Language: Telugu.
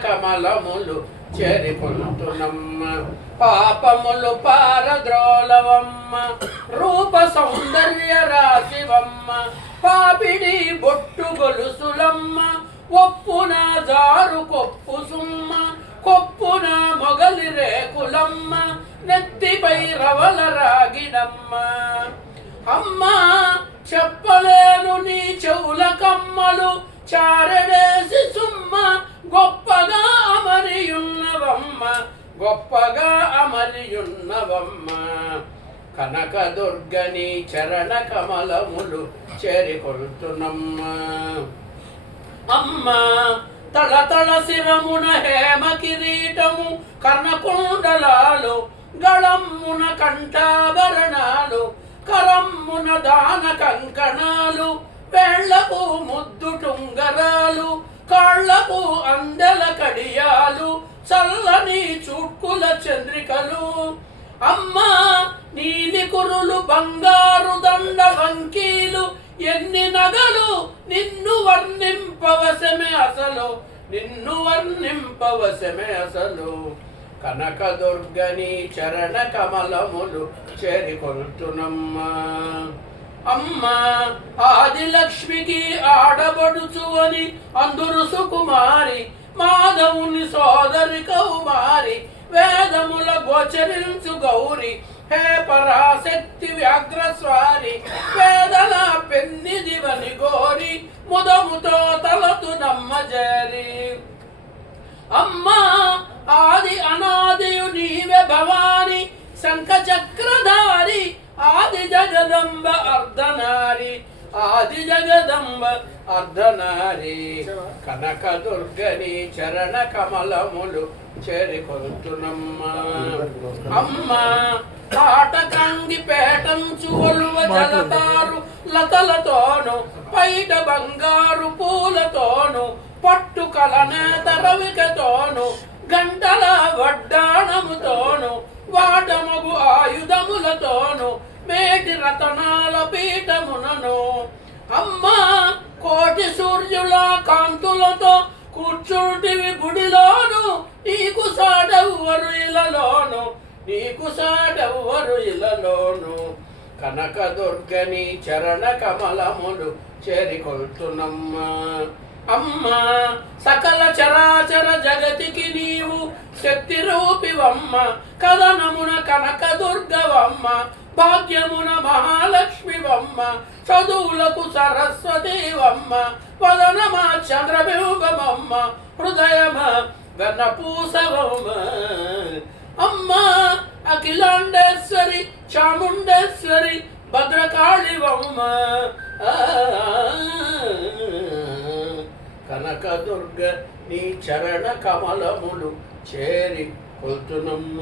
కమలములు చేరికొంటునమ్మ పాపములు పారద్రోలవమ్మ రూప సౌందర్య రాశివమ్మ పాపిడి బొట్టు గొలుసులమ్మ ఒప్పున జారు కొప్పు సుమ్మ కొప్పున మొగలి రేకులమ్మ నెత్తిపై రవల రాగిడమ్మ అమ్మ చెప్పలేను నీ చెవుల కమ్మలు చారడేసి సుమ్మ గొప్పగా అమరియున్నవమ్మ గొప్పగా అమరియున్నవమ్మ కనకదుర్గని చరణ కమలములు చేరికొడుతున్నమ్మ అమ్మ తళతళ శిరమున హేమ కిరీటము కర్ణకుండలాలు గళమ్మున కంఠాభరణాలు కరమ్మున దాన కంకణాలు వేళ్లకు ముద్దు టుంగరాలు కాళ్లకు అందెల కడియాలు చల్లని చుక్కుల చంద్రికలు అమ్మ నీలి కురులు బంగారు దండ వంకీలు ఎన్ని నగలు నిన్ను వర్ణింపవశమే అసలు నిన్ను వర్ణింపవశమే అసలు కనకదుర్గని చరణ కమలములు చేరికొంటునమ్మ అమ్మ ఆదిలక్ష్మికి ఆడబడుచు అని అందురు సుకుమారి మాధవుని సోదరి కౌమారి వేదముల గోచరించు గౌరి హే పరాశక్తి వ్యాఘ్రస్వారి వేదల పెన్నిదివని గోరి ముదముతో తలతు నమ్మజరి అమ్మ ఆది అనాదియు నీవే భవాని శంఖ చక్రధారి ఆది జగదంబ అర్ధనారి ఆది జగదంబ అర్ధనారి కనకదుర్గని చరణ కమలములు చేరికొంటునమ్మ అమ్మ కాటకంగి పేటంచు ఒలువ జలతారు లతలతోను పైట బంగారు పూలతోను పట్టు కలనేత రవికతోను గంటల వడ్డాణముతోను వాటమగు ఆయుధములతోను మేటి రతనాల పీఠమునను అమ్మ కోటి సూర్యుల కాంతులతో కూర్చుంటివి గుడిలోను నీకు సాటెవ్వరు ఇలలోను నీకు సాటెవ్వరు ఇలలోను కనకదుర్గని చరణ కమలములు చేరికొంటునమ్మ అమ్మ సకల చరాచర జగతికి నీవు శక్తి రూపివమ్మ కథనమున కనకదుర్గవమ్మ భాగ్యమున మహాలక్ష్మివమ్మ చదువులకు సరస్వతివమ్మ వదనమా చంద్రబింబమమ్మ హృదయమ గన్నపూసవమ్మ అమ్మ అఖిలాండేశ్వరి చాముండేశ్వరి భద్రకాళివమ్మ కనకదుర్గ నీ చరణ కమలములు చేరి కొల్తునమ్మ